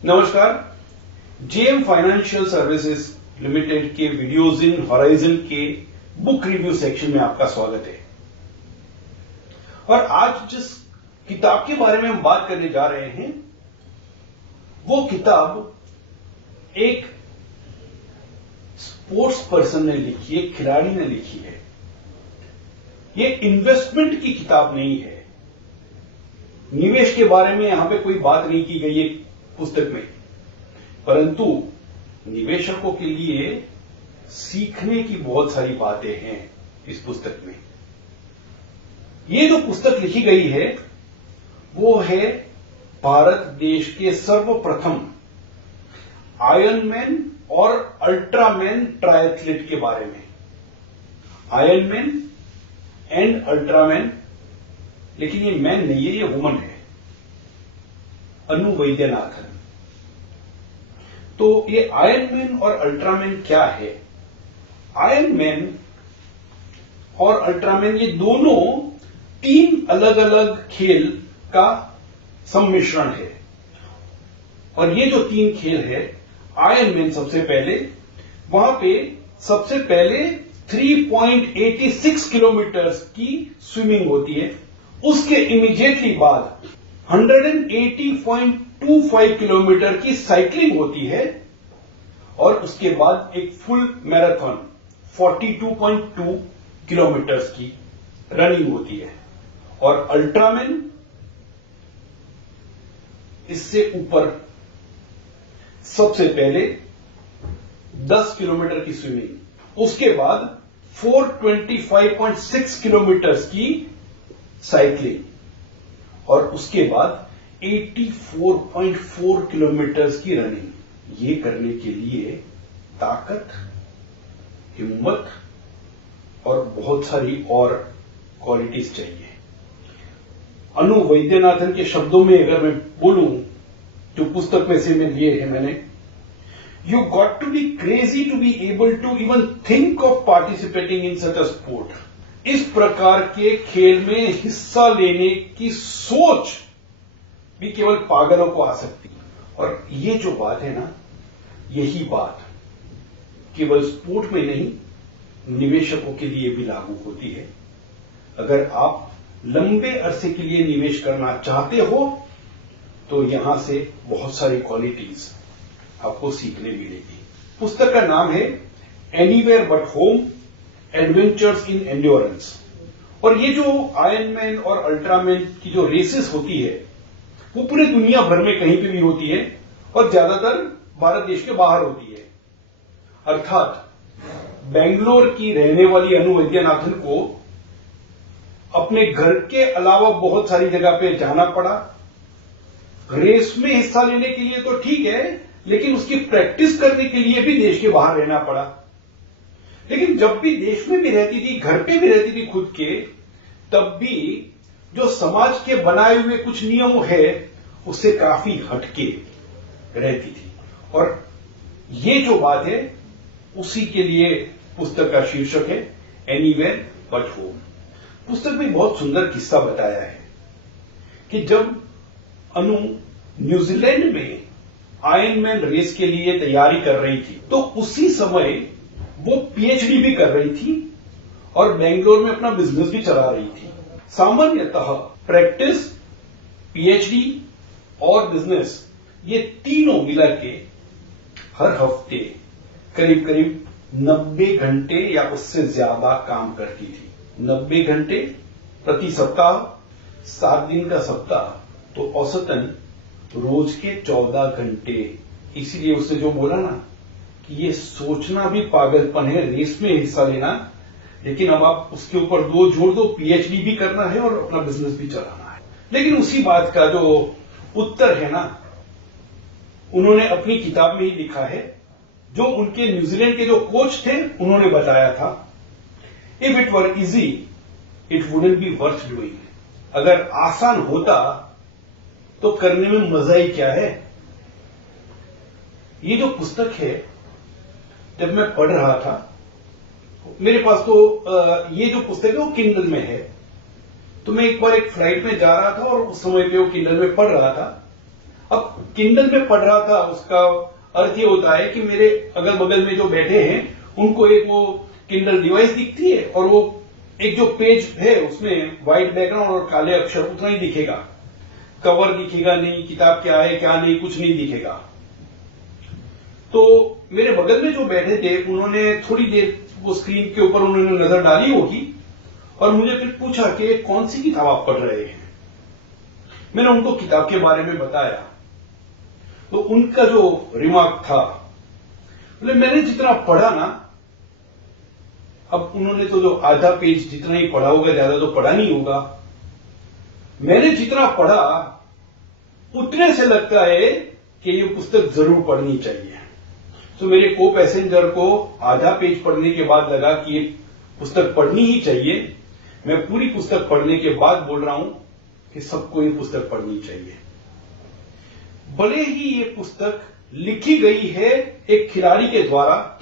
नमस्कार। JM financial services limited के videos in horizon के बुक रिव्यू सेक्शन में आपका स्वागत है। और आज जिस किताब के बारे में हम बात करने जा रहे हैं वो किताब एक स्पोर्ट्स पर्सन ने लिखी है, खिलाड़ी ने लिखी है। ये इन्वेस्टमेंट की किताब नहीं है। निवेश के बारे में यहां पे कोई बात नहीं की गई है पुस्तक में, परंतु निवेशकों के लिए सीखने की बहुत सारी बातें हैं इस पुस्तक में। ये जो पुस्तक लिखी गई है वो है भारत देश के सर्वप्रथम आयरनमैन और अल्ट्रामैन ट्रायथलीट के बारे में। आयरनमैन एंड अल्ट्रामैन, लेकिन ये मैन नहीं है, ये वुमन है, अनु वैद्यनाथन। तो ये आयरनमैन और अल्ट्रामैन क्या है? आयरनमैन और अल्ट्रामैन ये दोनों तीन अलग अलग खेल का सम्मिश्रण है। और ये जो तीन खेल है, आयरनमैन सबसे पहले, वहां पे सबसे पहले 3.86 किलोमीटर की स्विमिंग होती है। उसके इमीडिएटली बाद 180.25 किलोमीटर की साइकिलिंग होती है और उसके बाद एक फुल मैराथन 42.2 किलोमीटर की रनिंग होती है। और अल्ट्रामैन इससे ऊपर सबसे पहले 10 किलोमीटर की स्विमिंग, उसके बाद 425.6 किलोमीटर की साइकिलिंग और उसके बाद 84.4 किलोमीटर की रनिंग। ये करने के लिए ताकत, हिम्मत और बहुत सारी और क्वालिटीज चाहिए। अनु वैद्यनाथन के शब्दों में अगर मैं बोलूं, जो पुस्तक में से मैं लिए हैं मैंने, you got to be crazy to be able to even think of participating in such a sport. इस प्रकार के खेल में हिस्सा लेने की सोच भी केवल पागलों को आ सकती है। और ये जो बात है ना, यही बात केवल स्पोर्ट में नहीं, निवेशकों के लिए भी लागू होती है। अगर आप लंबे अरसे के लिए निवेश करना चाहते हो तो यहां से बहुत सारी क्वालिटीज आपको सीखने मिलेगी। पुस्तक का नाम है anywhere but home, adventures in endurance. और ये जो आयरनमैन और अल्ट्रामैन की जो रेसेस होती है वो पूरे दुनिया भर में कहीं पे भी होती है और ज्यादातर भारत देश के बाहर होती है। अर्थात बेंगलोर की रहने वाली अनु वैद्यनाथन को अपने घर के अलावा बहुत सारी जगह पे जाना पड़ा। रेस में हिस्सा लेने के लिए तो ठीक है, लेकिन उसकी प्रैक्टिस करने के लिए भी देश के बाहर रहना पड़ा। लेकिन जब भी देश में भी रहती थी, घर पे भी रहती थी खुद के, तब भी जो समाज के बनाए हुए कुछ नियम है उससे काफी हटके रहती थी। और ये जो बात है उसी के लिए पुस्तक का शीर्षक है एनीवेयर बट होम। पुस्तक में बहुत सुंदर किस्सा बताया है कि जब अनु न्यूजीलैंड में आयरनमैन रेस के लिए तैयारी कर रही थी तो उसी समय वो पीएचडी भी कर रही थी और बेंगलोर में अपना बिजनेस भी चला रही थी। सामान्यतः प्रैक्टिस, पीएचडी और बिजनेस, ये तीनों मिला के हर हफ्ते करीब करीब 90 घंटे या उससे ज्यादा काम करती थी। 90 घंटे प्रति सप्ताह, 7 दिन का सप्ताह, तो औसतन रोज के 14 घंटे। इसीलिए उसने जो बोला ना कि ये सोचना भी पागलपन है रेस में हिस्सा लेना, लेकिन अब आप उसके ऊपर दो जोड़ दो, पीएचडी भी करना है और अपना बिजनेस भी चलाना है। लेकिन उसी बात का जो उत्तर है ना, उन्होंने अपनी किताब में ही लिखा है। जो उनके न्यूजीलैंड के जो कोच थे उन्होंने बताया था, if it were easy it wouldn't be worth doing. अगर आसान होता तो करने में मजा ही क्या है। ये जो पुस्तक है, जब मैं पढ़ रहा था, मेरे पास तो ये जो पुस्तक है वो किंडल में है, तो मैं एक बार एक फ्लाइट में जा रहा था और उस समय पे वो किंडल में पढ़ रहा था अब किंडल में पढ़ रहा था, उसका अर्थ ये होता है कि मेरे अगल बगल में जो बैठे हैं उनको एक वो किंडल डिवाइस दिखती है और वो एक जो पेज है उसमें व्हाइट बैकग्राउंड और काले अक्षर उतना ही दिखेगा, कवर दिखेगा नहीं, किताब क्या है क्या नहीं, कुछ नहीं दिखेगा। तो मेरे बगल में जो बैठे थे उन्होंने थोड़ी देर वो स्क्रीन के ऊपर उन्होंने नजर डाली होगी और मुझे फिर पूछा कि कौन सी किताब आप पढ़ रहे हैं। मैंने उनको किताब के बारे में बताया तो उनका जो रिमार्क था, बोले मैंने जितना पढ़ा ना, अब उन्होंने तो जो आधा पेज जितना ही पढ़ा होगा, ज्यादा तो पढ़ा नहीं होगा, मैंने जितना पढ़ा उतने से लगता है कि ये पुस्तक जरूर पढ़नी चाहिए। तो मेरे को पैसेंजर को आधा पेज पढ़ने के बाद लगा कि ये पुस्तक पढ़नी ही चाहिए। मैं पूरी पुस्तक पढ़ने के बाद बोल रहा हूं कि सबको ये पुस्तक पढ़नी चाहिए। भले ही ये पुस्तक लिखी गई है एक खिलाड़ी के द्वारा,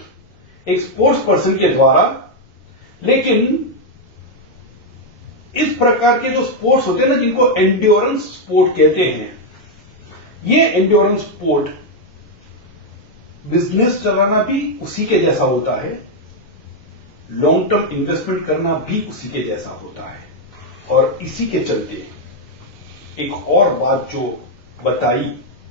एक स्पोर्ट्स पर्सन के द्वारा, लेकिन इस प्रकार के जो स्पोर्ट्स होते हैं ना, जिनको एंड्योरेंस स्पोर्ट कहते हैं, ये एंड्योरेंस स्पोर्ट बिजनेस चलाना भी उसी के जैसा होता है, लॉन्ग टर्म इन्वेस्टमेंट करना भी उसी के जैसा होता है। और इसी के चलते एक और बात जो बताई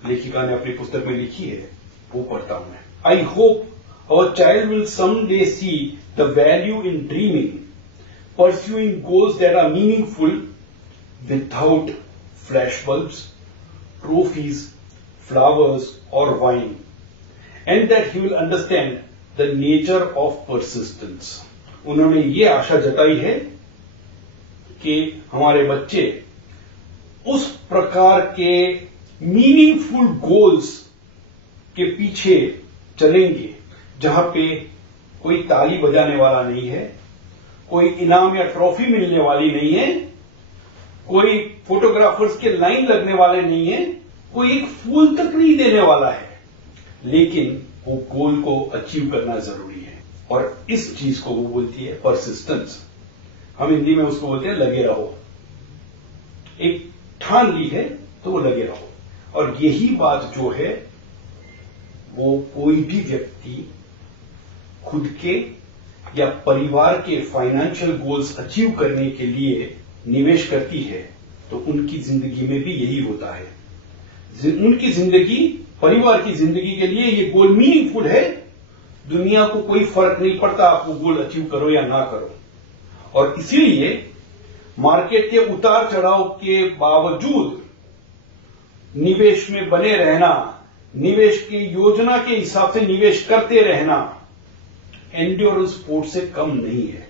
लेखिका ने अपनी पुस्तक में लिखी है वो पढ़ता हूं मैं। I hope our child will someday see the value in dreaming, pursuing goals that are meaningful without flash bulbs, trophies, flowers or wine, and that he will understand the nature of persistence. उन्होंने ये आशा जताई है कि हमारे बच्चे उस प्रकार के मीनिंगफुल गोल्स के पीछे चलेंगे जहां पे कोई ताली बजाने वाला नहीं है, कोई इनाम या ट्रॉफी मिलने वाली नहीं है, कोई फोटोग्राफर्स के लाइन लगने वाले नहीं है, कोई एक फूल तक नहीं देने वाला है, लेकिन वो गोल को अचीव करना जरूरी है। और इस चीज को वो बोलती है परसिस्टेंस। हम हिंदी में उसको बोलते हैं लगे रहो। एक ठान ली है तो वो लगे रहो। और यही बात जो है वो कोई भी व्यक्ति खुद के या परिवार के फाइनेंशियल गोल्स अचीव करने के लिए निवेश करती है तो उनकी जिंदगी में भी यही होता है। उनकी जिंदगी, परिवार की जिंदगी के लिए ये गोल मीनिंगफुल है। दुनिया को कोई फर्क नहीं पड़ता आप वो गोल अचीव करो या ना करो। और इसीलिए मार्केट के उतार चढ़ाव के बावजूद निवेश में बने रहना, निवेश की योजना के हिसाब से निवेश करते रहना एंड्योरेंस स्पोर्ट से कम नहीं है।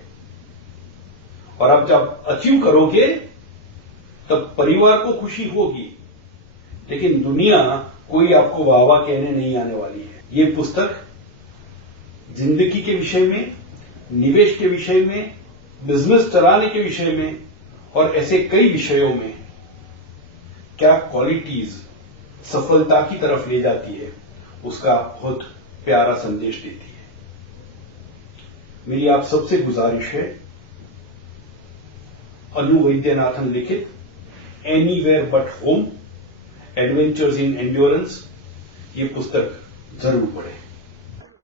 और अब जब अचीव करोगे तब परिवार को खुशी होगी, लेकिन दुनिया कोई आपको वाह वाह कहने नहीं आने वाली है। ये पुस्तक जिंदगी के विषय में, निवेश के विषय में, बिजनेस चलाने के विषय में और ऐसे कई विषयों में क्या क्वालिटीज सफलता की तरफ ले जाती है, उसका बहुत प्यारा संदेश देती है। मेरी आप सबसे गुजारिश है, अनु वैद्यनाथन लिखित anywhere but home, adventures in endurance, ये पुस्तक जरूर पढ़ें।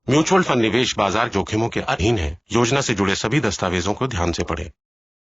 म्यूचुअल फंड निवेश बाजार जोखिमों के अधीन है। योजना से जुड़े सभी दस्तावेजों को ध्यान से पढ़ें।